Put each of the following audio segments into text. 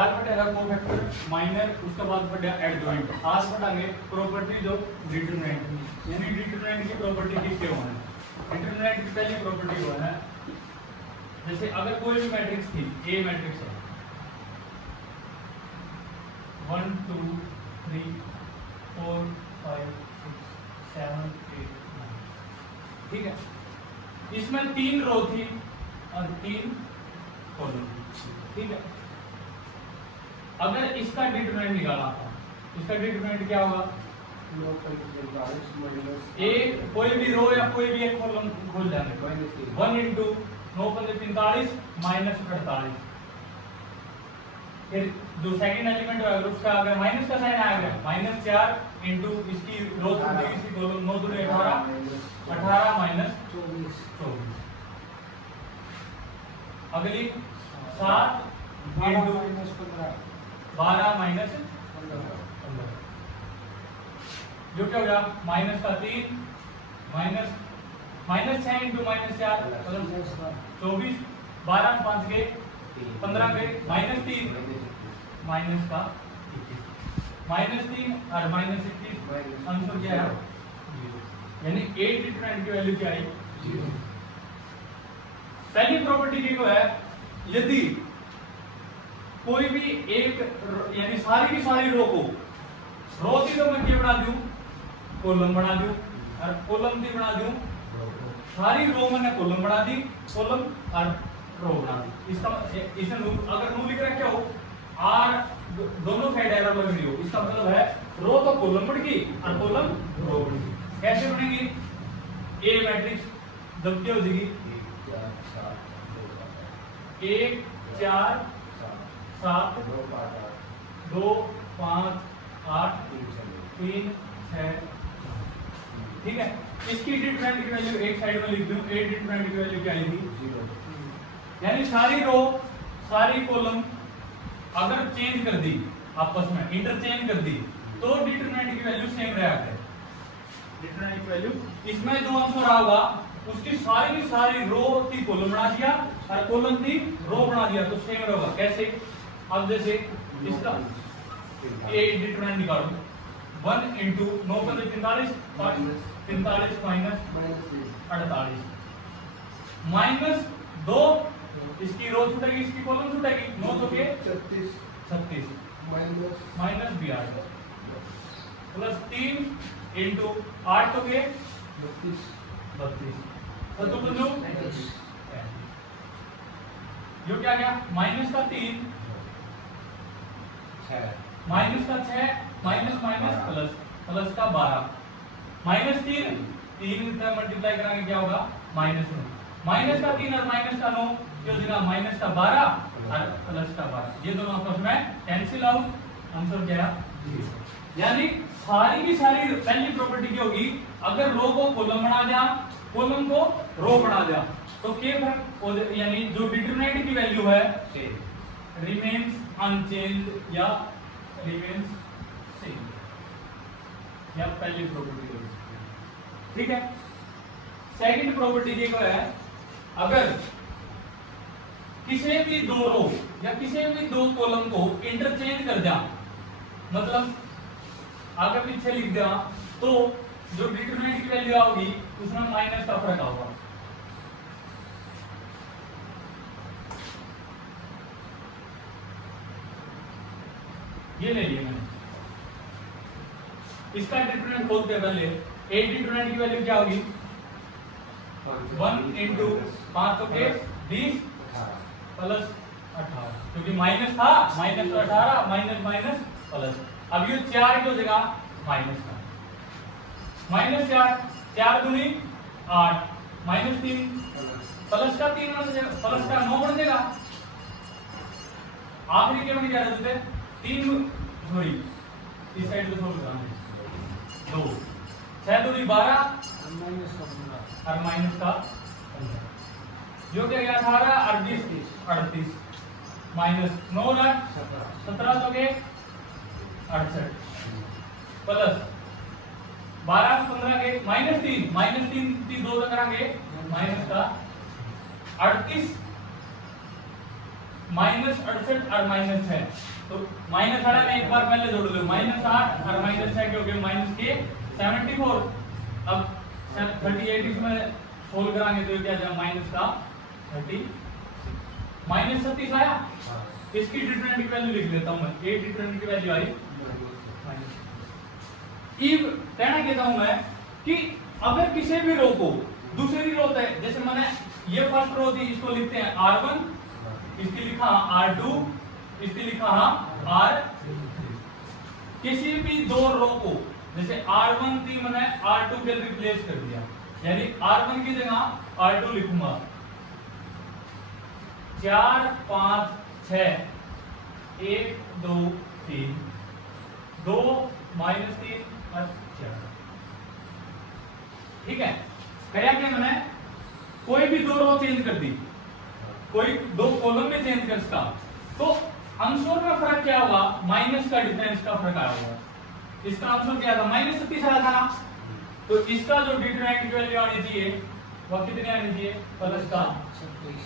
काल पटेगा cofactor minor, उसके बाद पटेगा एडजॉइंट, आज पढ़ांगे प्रॉपर्टीज ऑफ डिटरमिनेंट, यानी डिटरमिनेंट की प्रॉपर्टी किसके होना है। डिटरमिनेंट की पहली प्रॉपर्टी होना है, जैसे अगर कोई भी मैट्रिक्स थी, ए मैट्रिक्स है 1 2 3 4 5 6 7 8 9, ठीक है। इसमें 3 रो थी और 3 कॉलम, ठीक है। अगर इसका डिटरमिनेंट निकाला था, इसका डिटरमिनेंट क्या होगा, एक कोई भी रो या कोई भी एक कॉलम खोल जाने, 1 इंटू 9 पंजे 45 माइनस 48, फिर जो सेकंड एलिमेंट होगा उसका अगर माइनस का साइन आ गया, -4 इंटू इसकी रो छूट गई, इसकी कॉलम 9 दूनी 18, 18 माइनस 24, अगली 7 इंटू 12 माइनस 15, जो क्या हो गया माइनस का 3 माइनस -6 इंटू -4 24, 12 5 के 15 के -3 माइनस का -3 और -21, आंसर क्या है, यानी ए डिटरमिनेंट की वैल्यू क्या आई, 0। पहली प्रॉपर्टी की है, यदि कोई भी एक यानी सारी की सारी रो को, रो थी तो मैं क्या बना दूं, कॉलम बना दूं, और कॉलम थी बना दूं, सारी रो मैंने कॉलम बना दी, कॉलम और रो बना दी। इसका इसे अगर नू लिख रखे हो आर दोनों साइड एरो लग रही हो, इसका मतलब है रो तो कॉलम बढ़ गई और कॉलम रो बढ़ गई। कैसे बनेगी, ए मैट्रिक्स जब क्या हो जाएगी 1 4 7 2 5 8 3 6, ठीक है। इसकी डिटरमिनेंट की वैल्यू एक साइड में लिख दूं, ए डिटरमिनेंट की वैल्यू क्या आएगी, 0, यानी सारी रो सारी कॉलम अगर चेंज कर दी, आपस में इंटरचेंज कर दी, तो डिटरमिनेंट की वैल्यू सेम रहेगा। डिटरमिनेंट की वैल्यू इसमें जो आंसर आएगा उसकी सारी की सारी रो थी कॉलम बना दिया और कॉलम थी रो बना दिया, तो सेम रहेगा। कैसे, अब जैसे इसका ए डिटरमिनेंट निकालो, 1 इंटू 9 पंजे 45 45 माइनस 48 -2, इसकी रो छूटेगी, इसकी कॉलम छूटेगी, 9 तो के 36 माइनस 42 प्लस 3 इंटू 8 तो के 32 तो बंधु जो क्या गया, माइनस का 3 माइनस का 6 माइनस माइनस प्लस प्लस का 12 -3 3 मल्टीप्लाई कराएंगे क्या होगा, -9, माइनस का 3 और माइनस का 9 जो देगा माइनस का 12 और प्लस का 12, ये दोनों आपस में कैंसिल आउट, आंसर क्या है, 0। यानी सारी की सारी पहली प्रॉपर्टी क्या होगी, अगर रो को कॉलम बना दिया, कॉलम को रो बना दिया, तो क्या फर्क, यानी जो डिटरमिनेंट की वैल्यू है रिमेन्स अनचेंज्ड या रिमेन्स सेम, या पहली प्रॉपर्टी होगी, ठीक है। सेकंड प्रॉपर्टी ये है, अगर किसी भी दो रो या किसी भी दो कॉलम को इंटरचेंज कर दिया, मतलब आगे पीछे लिख दिया, तो जो डिटरमिनेंट की वैल्यू आओगी उसमें माइनस का फर्क आएगा। ये ले लिया मैंने, इसका डिटरमिनेंट खोलते हैं पहले, ए डिटरमिनेंट की वैल्यू क्या होगी, 1 इंटू 5 तो के 20 प्लस 18, क्योंकि माइनस था, माइनस 18 माइनस माइनस प्लस, अब ये 4 की हो जाएगा माइनस का, -4 4 दूनी 8 -3 प्लस का 3 प्लस का 9 बन जाएगा, आखिरी के बन क्या रहते थे 3 सॉरी इस साइड से सोल्व करना है 2 6 दूनी 12 और माइनस का 15, जो क्या गया 18 और 20 38 माइनस 9 और 17 तो के 68 प्लस 12 15 के -3 3 2 तक करांगे माइनस का 38 -68 और -6, तो -8 में एक बार पहले जोड़ लो, -8 और -6 क्योंकि माइनस के 74। अब 38 इसमें सोल्व कराएंगे तो क्या जाए माइनस का 30, -36 आया। इसकी डिटरमिनेंट की वैल्यू लिख देता हूं मैं, ए डिटरमिनेंट की वैल्यू आई इव कहना कहता हूं मैं कि अगर किसी भी रो को दूसरी रो है, जैसे मैंने ये फर्स्ट रो थी, इसको लिखते हैं R1, इसकी लिखा R2, इसकी लिखा R3। किसी भी दो रो को जैसे R1 थी, मैंने R2 के रिप्लेस कर दिया, यानी R1 की जगह R2 लिखूंगा। 4 5 6 1 2 3 2 -3 और 4, ठीक है। क्या क्या मैंने कोई भी दो रो चेंज कर दी, कोई दो कॉलम में चेंज कर इसका, तो आंसर में फर्क क्या होगा, माइनस का डिफरेंस का फर्क आया होगा। इसका आंसर क्या था, -36 आया था ना, तो इसका जो डिटरमिनेंट की वैल्यू आनी चाहिए वह कितनी आनी चाहिए, प्लस का 26।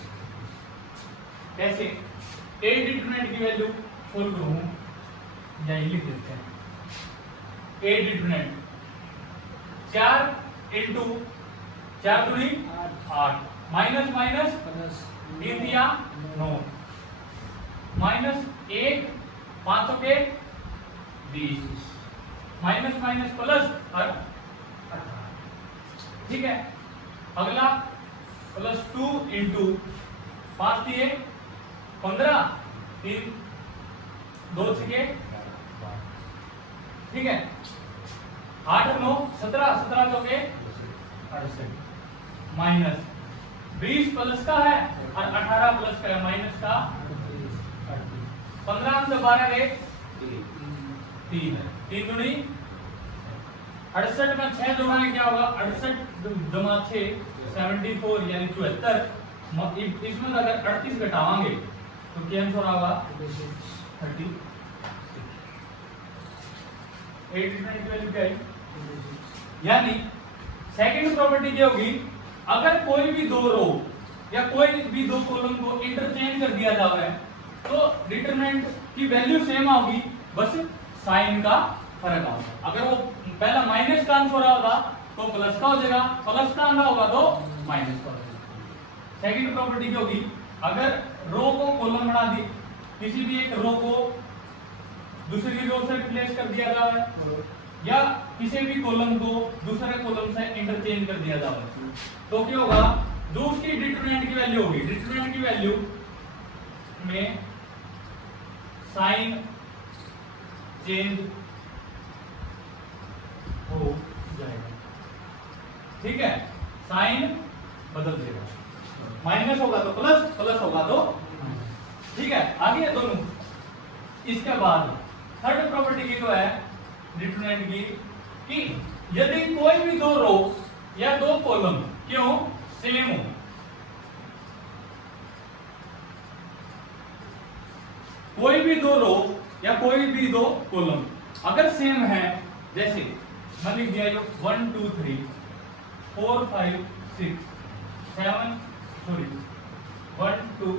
कैसे ए डिटरमिनेंट की वैल्यू सोल्व करूं, यही लिख देते हैं। ए डिटरमिनेंट 4 इंटू 4 दूनी 8, माइनस माइनस प्लस 3 दिया 9, -1 5 के 20, माइनस माइनस प्लस और 18, ठीक है। अगला +2 इंटू 5 दिए 15, 3 2 6, ठीक है। 8 9 17, 17 चौके 68, माइनस 20 प्लस का है और 18 प्लस का है, माइनस का 15 से 12 गए 3 दूनी 68 में 6 जोड़ाएं क्या होगा, 68 जमा 6 74 यानी 74। इसमें अगर 38 घटावांगे तो क्या आंसर होगा 30। 8 यानी सेकंड प्रॉपर्टी क्या होगी, अगर कोई भी दो रो या कोई भी दो कॉलम को इंटरचेंज कर दिया जा रहा है तो डिटरमिनेंट की वैल्यू सेम होगी, बस साइन का फर्क होगा। अगर वो पहला माइनस का आंसर होगा तो प्लस का हो जाएगा, प्लस का आना होगा तो माइनस का हो जाएगा। सेकंड प्रॉपर्टी क्या होगी, अगर रो को कॉलम बना दी, किसी भी एक रो को दूसरी रो से रिप्लेस कर दिया जा रहा है या किसी भी कॉलम को दूसरे कॉलम से इंटरचेंज कर दिया जा रहा है, तो क्या होगा, जो उसकी डिटरमिनेंट की वैल्यू होगी, डिटरमिनेंट की वैल्यू में साइन चेंज हो जाएगा, ठीक है। साइन बदल देगा, माइनस होगा तो प्लस, प्लस होगा तो, ठीक है। आगे दोनों। इसके बाद थर्ड प्रॉपर्टी की जो है डिटरमिनेंट की, कि यदि कोई भी दो रो या दो कॉलम क्यों सेम हो, कोई भी दो रो या कोई भी दो कॉलम अगर सेम है, जैसे मैं लिख दिया 1 2 3 4 5 6 7 सॉरी 1 2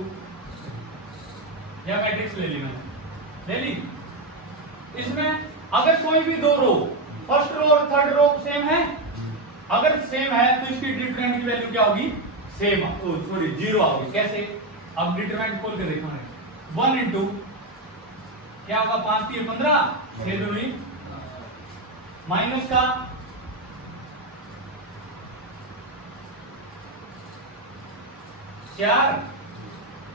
या मैट्रिक्स ले ली मैंने, ले ली। इसमें अगर कोई भी दो रो, फर्स्ट रो और थर्ड रो सेम है, अगर सेम है तो इसकी डिटरमिनेंट की वैल्यू क्या होगी, सेम, सॉरी 0 होगी। कैसे, अब डिटरमिनेंट खोल के देखो, 1 इंटू क्या होगा, 5 3 15 6 दूनी माइनस का 4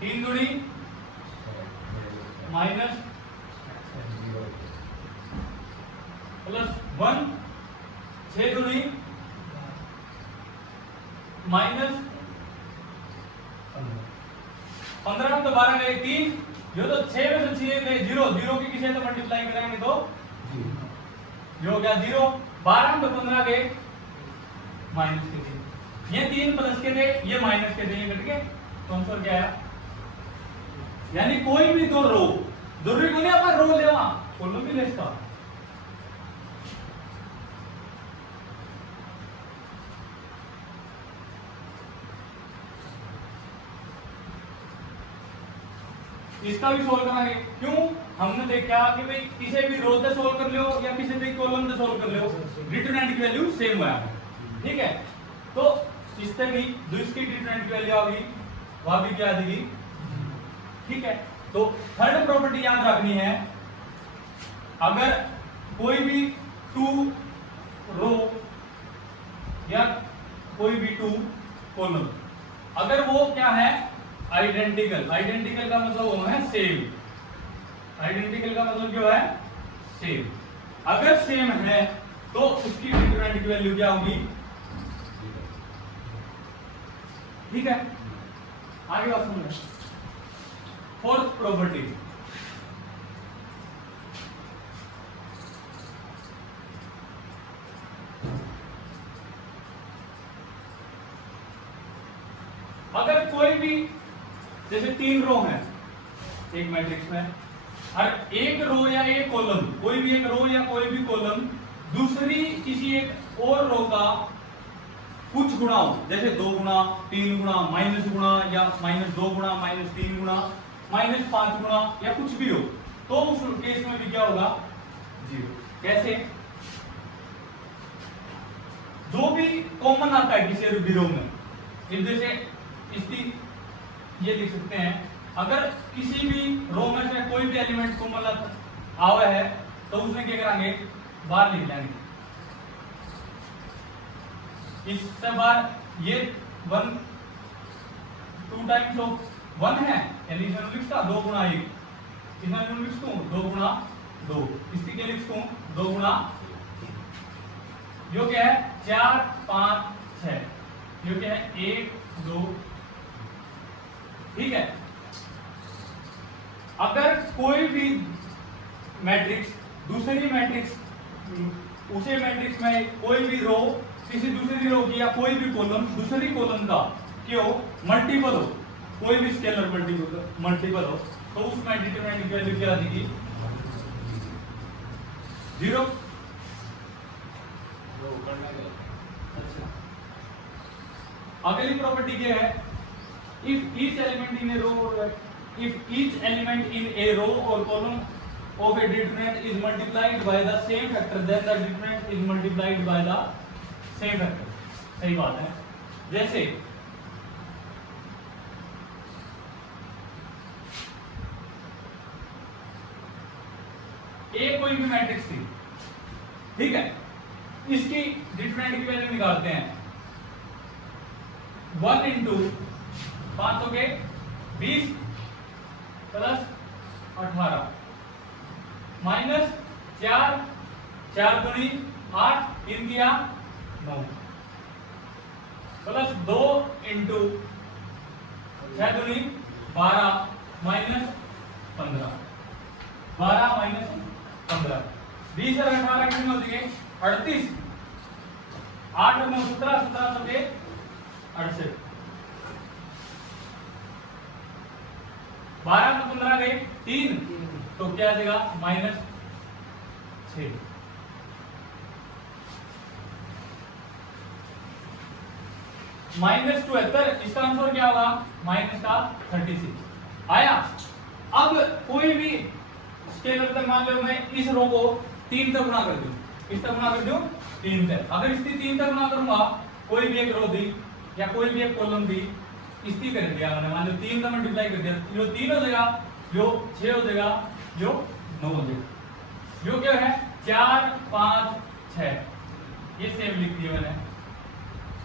3 दूनी माइनस प्लस 1 6 दूनी माइनस 15 में तो 12 गए 3, जो तो 6 में से 6 गए 0, 0 की किसी से मल्टीप्लाई करेंगे तो जो हो गया 0, 12 में तो 15 गए माइनस के थे, ये 3 प्लस के थे, ये माइनस के थे, ये कट गए, तो आंसर क्या आया। यानी कोई भी दो रो, जरूरी को नहीं अपन रो लेवा, कॉलम भी ले इसका, इसका भी सोल्व करांगे। क्यों? हमने देखा कि भाई किसी भी रो से सोल्व कर लो या किसी भी कॉलम से सोल्व कर लो, डिटरमिनेंट की वैल्यू सेम है। ठीक है, तो इससे भी जो इसकी डिटरमिनेंट की वैल्यू होगी वह भी क्या आ जाएगी। ठीक है, तो थर्ड प्रॉपर्टी याद रखनी है, अगर कोई भी टू रो या कोई भी टू कॉलम अगर वो क्या है आइडेंटिकल, आइडेंटिकल का मतलब वो है सेम, आइडेंटिकल का मतलब क्या है सेम, अगर सेम है तो उसकी डिटरमिनेंट की वैल्यू क्या होगी। ठीक है, आगे बात सुनिए। फोर्थ प्रॉपर्टी, अगर कोई भी जैसे 3 रो है एक मैट्रिक्स में और एक रो या एक कॉलम, कोई भी एक रो या कोई भी कॉलम दूसरी किसी एक और रो का कुछ गुणा हो, जैसे 2 गुणा, 3 गुणा, माइनस गुणा या -2 गुणा, -3 गुणा, -5 गुणा या कुछ भी हो, तो उस केस में भी क्या होगा 0। कैसे? जो भी कॉमन आता है किसी भी रो में, जैसे इसकी ये लिख सकते हैं, अगर किसी भी रो में से कोई भी एलिमेंट कॉमन आवा है तो उसमें क्या कराएंगे बाहर लिख लेंगे। इससे बाहर ये 1 2 टाइम्स ऑफ 1 है, यानी इसमें लिख का 2 गुणा 1, इसमें लिख दूं 2 गुणा 2, इसकी क्या लिख दूं 2 गुणा, जो क्या है 4 5 6, जो क्या है 1 2। ठीक है, अगर कोई भी मैट्रिक्स दूसरी मैट्रिक्स, उसी मैट्रिक्स में कोई भी रो किसी दूसरी रो की या कोई भी कॉलम दूसरी कॉलम का क्यों मल्टीपल हो, कोई भी स्केलर मल्टीपल हो, तो उसमें डिटरमिनेंट की वैल्यू क्या आ जाएगी 0। अगली प्रॉपर्टी क्या है, if each element in a row or if each element in a row or column of a determinant is multiplied by the same factor, then the determinant is multiplied by the same factor। सही बात है। जैसे ए कोई भी matrix थी, ठीक है, इसकी डिटरमिनेंट की वैल्यू निकालते हैं 1 इंटू 5 के 20 प्लस 18 माइनस 4 4 दूनी 8 3 दिया 9 प्लस 2 इंटू 6 दूनी 12 माइनस 15, 12 माइनस 15, 20 और 18 कितने हो जाएंगे 38, 8 और 9 17, 17 के 68, 12 में 15 गए 3, तो क्या आ जाएगा -6। -72, इसका आंसर क्या होगा -36 आया। अब कोई भी स्केलर तक मान लो मैं इस रो को 3 तक गुणा कर दूं, इस तक गुणा कर दूं 3 तक, अगर इसकी 3 तक गुणा करूंगा, कोई भी एक रो दी या कोई भी एक कॉलम दी, इसकी कर दिया मैंने, मान लो 3 का मल्टीप्लाई कर दिया, जो 3 हो जाएगा, जो 6 हो जाएगा, जो 9 हो जाएगा, जो क्या है 4 5 6, ये सेम लिख दिया मैंने,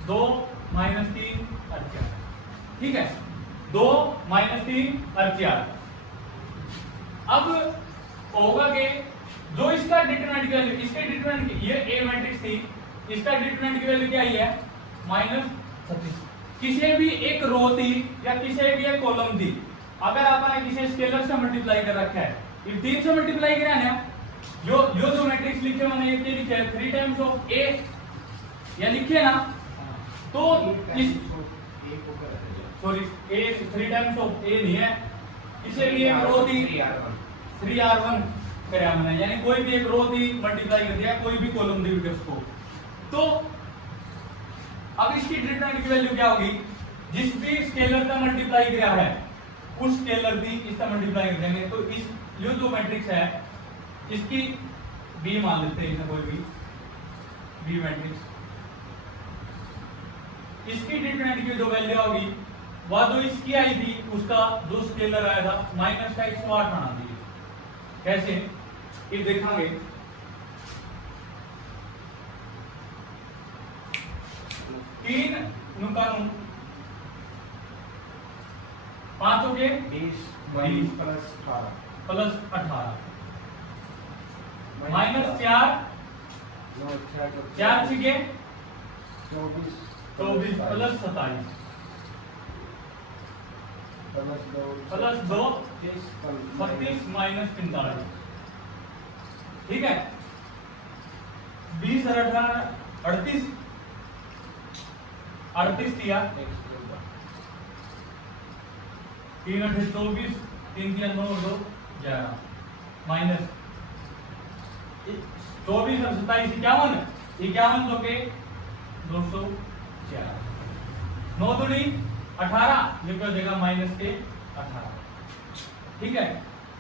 2 -3 और 4। ठीक है, 2 -3 और 4। अब होगा कि जो इसका डिटरमिनेंट की वैल्यू, इसके डिटरमिनेंट की, ये ए मैट्रिक्स थी, इसका डिटरमिनेंट की वैल्यू क्या आई है -36। किसी भी एक रो थी या किसी भी एक कॉलम थी, अगर आपने किसी स्केलर से मल्टीप्लाई कर रखा है, ये 3 से मल्टीप्लाई किया है ना, जो मैट्रिक्स लिखे मैंने ये लिखे है 3 टाइम्स ऑफ ए, या लिखे ना, तो इस सॉरी ए 3 टाइम्स ऑफ ए नहीं है, किसी भी एक रो थी 3r1 कराया मैंने, यानी कोई भी एक रो थी मल्टीप्लाई कर दिया, कोई भी कॉलम दी उसको, तो अब इसकी डिटरमिनेंट की वैल्यू क्या होगी, जिस भी स्केलर का मल्टीप्लाई किया है उस स्केलर दी इसका मल्टीप्लाई कर देंगे तो इस ये जो मैट्रिक्स है इसकी बी मान लेते हैं, इसमें कोई भी बी मैट्रिक्स, इसकी डिटरमिनेंट की जो वैल्यू होगी वह जो इसकी आई थी उसका जो स्केलर आया था माइनस का 108 आना चाहिए। कैसे ये देखेंगे, तीन नुकानू पांचों के 20 प्लस 18 माइनस 4 4 छे 24 प्लस 27 प्लस 2 36 माइनस 45। ठीक है, 20 और 18 38 दिया, 3 8 24 3 3 9 2 11 माइनस 24 और 27 51 जो के 204 9 दूनी 18 जो क्या हो जाएगा माइनस के 18। ठीक है,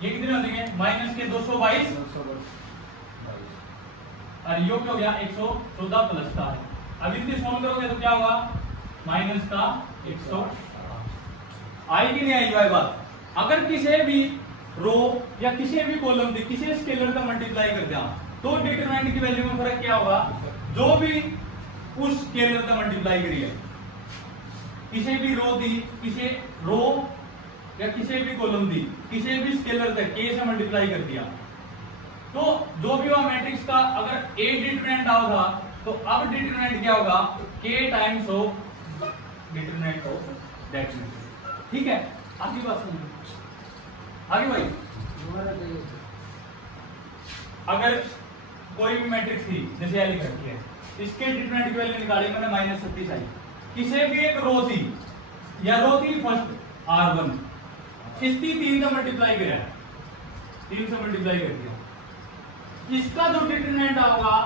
ये कितने हो जाएंगे माइनस के 222 और यो क्या हो गया 114 प्लस का है। अब इनसे सॉल्व करोगे तो क्या होगा माइनस का 100 आएगी नहीं आएगी भाई बात। अगर किसी भी रो या किसी भी कॉलम से किसी स्केलर का मल्टीप्लाई कर दिया तो डिटरमिनेंट की वैल्यू में फर्क क्या होगा, जो भी उस स्केलर का मल्टीप्लाई करिए, किसी भी रो दी, किसी रो या किसी भी कॉलम दी, किसी भी स्केलर तक के से मल्टीप्लाई कर दिया तो जो भी वह मैट्रिक्स का अगर ए डिटरमिनेंट आओ था तो अब डिटरमिनेंट क्या होगा k times of determinant of that matrix. ठीक है, आगे बात सुनिए आगे भाई। अगर कोई भी मैट्रिक्स थी जैसे लिख रखी है, इसके डिटरमिनेंट की वैल्यू निकाली मैंने माइनस 36 आई, किसी भी एक रो थी या रो थी फर्स्ट R1 इसकी 3 से मल्टीप्लाई किया, 3 से मल्टीप्लाई कर दिया, इसका जो डिटरमिनेंट होगा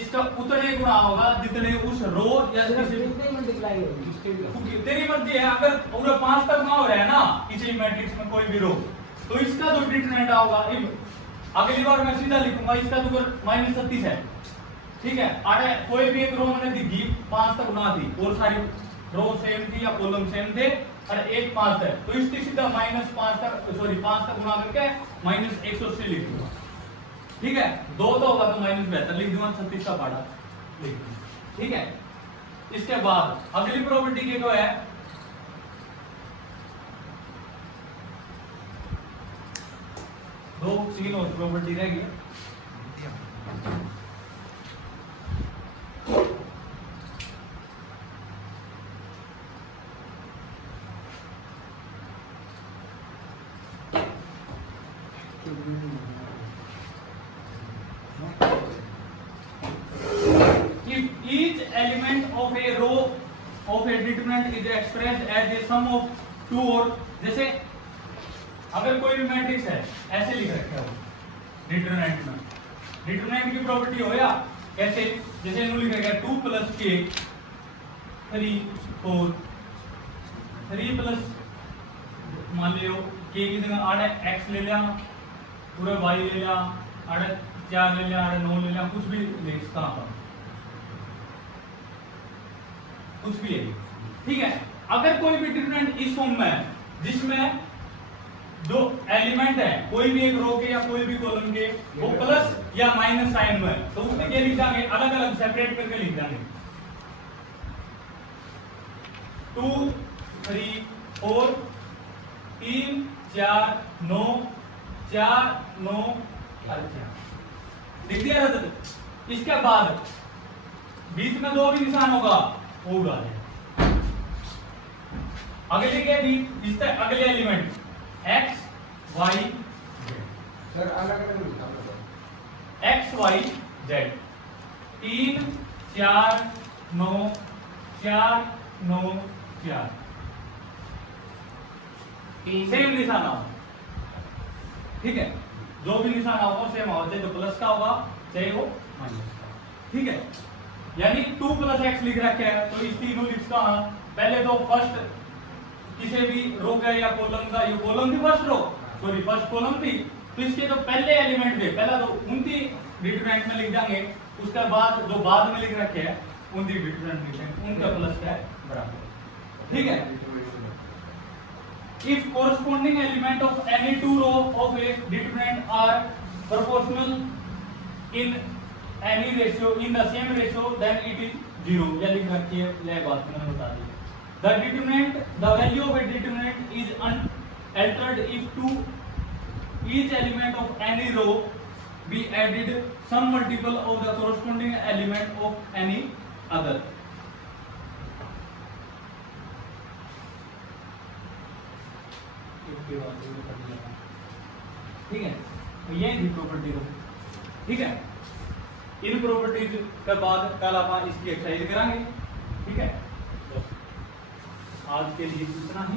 इसका उतने गुणा होगा जितने उस रो या किसी मल्टीप्लाई होगी। तेरी मर्जी है, अगर पूरा 5 तक ना हो रहा है ना किसी मैट्रिक्स में कोई भी रो तो इसका जो डिटरमिनेंट होगा, अगली बार मैं सीधा लिखूंगा इसका जो माइनस 36 है। ठीक है, अरे कोई भी एक रो मैंने दिखी 5 तक गुणा थी और सारी रो सेम थी या कॉलम सेम थे और एक 5 है तो इसकी सीधा माइनस 5 तक गुणा करके माइनस 180 लिख दूंगा। ठीक है, 2 तो होगा तो माइनस 72 लिख दूंगा, 36 का पाड़ा लिख दूंगा। ठीक है, इसके बाद अगली प्रॉपर्टी के जो है दो तीन और प्रॉपर्टी रहेगी। If each element of a row of a determinant is expressed as a sum of two or जैसे अगर कोई भी मैट्रिक्स है ऐसे लिख रखे हो डिटरमिनेंट में, डिटरमिनेंट की प्रॉपर्टी हो या कैसे, जैसे इन्होंने लिख रखा है 2 + k 3 4 3 प्लस मान लियो k की जगह आड़े x ले लिया, पूरा y ले लिया, आड़े 4 ले लिया, आड़े 9 ले लिया, कुछ भी ले सकता हूं, कुछ भी है। ठीक है, अगर कोई भी डिटरमिनेंट इस फॉर्म में है जिसमें जो एलिमेंट है कोई भी एक रो के या कोई भी कॉलम के वो प्लस या माइनस साइन में है तो उसमें क्या लिख देंगे, अलग अलग सेपरेट करके लिख देंगे 2 3 4 3 4 9 4 9 लिख दिया था। इसके बाद बीच में दो भी निशान होगा वो उड़ा दें। अगले क्या थी, इससे अगले element x y z sir अलग अलग लिखा होगा x y z 3 4 9 4 9 4 सेम निशान आओ। ठीक है, जो भी निशान होगा सेम होगा, चाहे तो प्लस का होगा चाहे वो माइनस का। ठीक है, यानी 2 + x लिख रखे हैं तो इस तीनों लिखता हूं, पहले तो फर्स्ट किसी भी रो का या कॉलम का, ये कॉलम की first row, sorry first column थी, तो इसके जो पहले एलिमेंट थे, पहला तो उनकी डिटरमिनेंट में लिख जाएंगे, उसके बाद जो बाद में लिख रखे हैं उनकी डिटरमिनेंट लिख देंगे, उनका प्लस क्या है बराबर, ठीक है। If corresponding element of any two row of a determinant are proportional in any ratio, in the same ratio, then it is zero. या लिख रखी है, यह बात मैंने बता दी। The determinant, the value of a determinant is unaltered if to each element of any row be added some multiple of the corresponding element of any other. ठीक है, तो ये थी प्रॉपर्टी को, ठीक है। इन प्रॉपर्टीज के बाद कल आप इसकी एक्सरसाइज करांगे, ठीक है। तो आज के लिए इतना ही।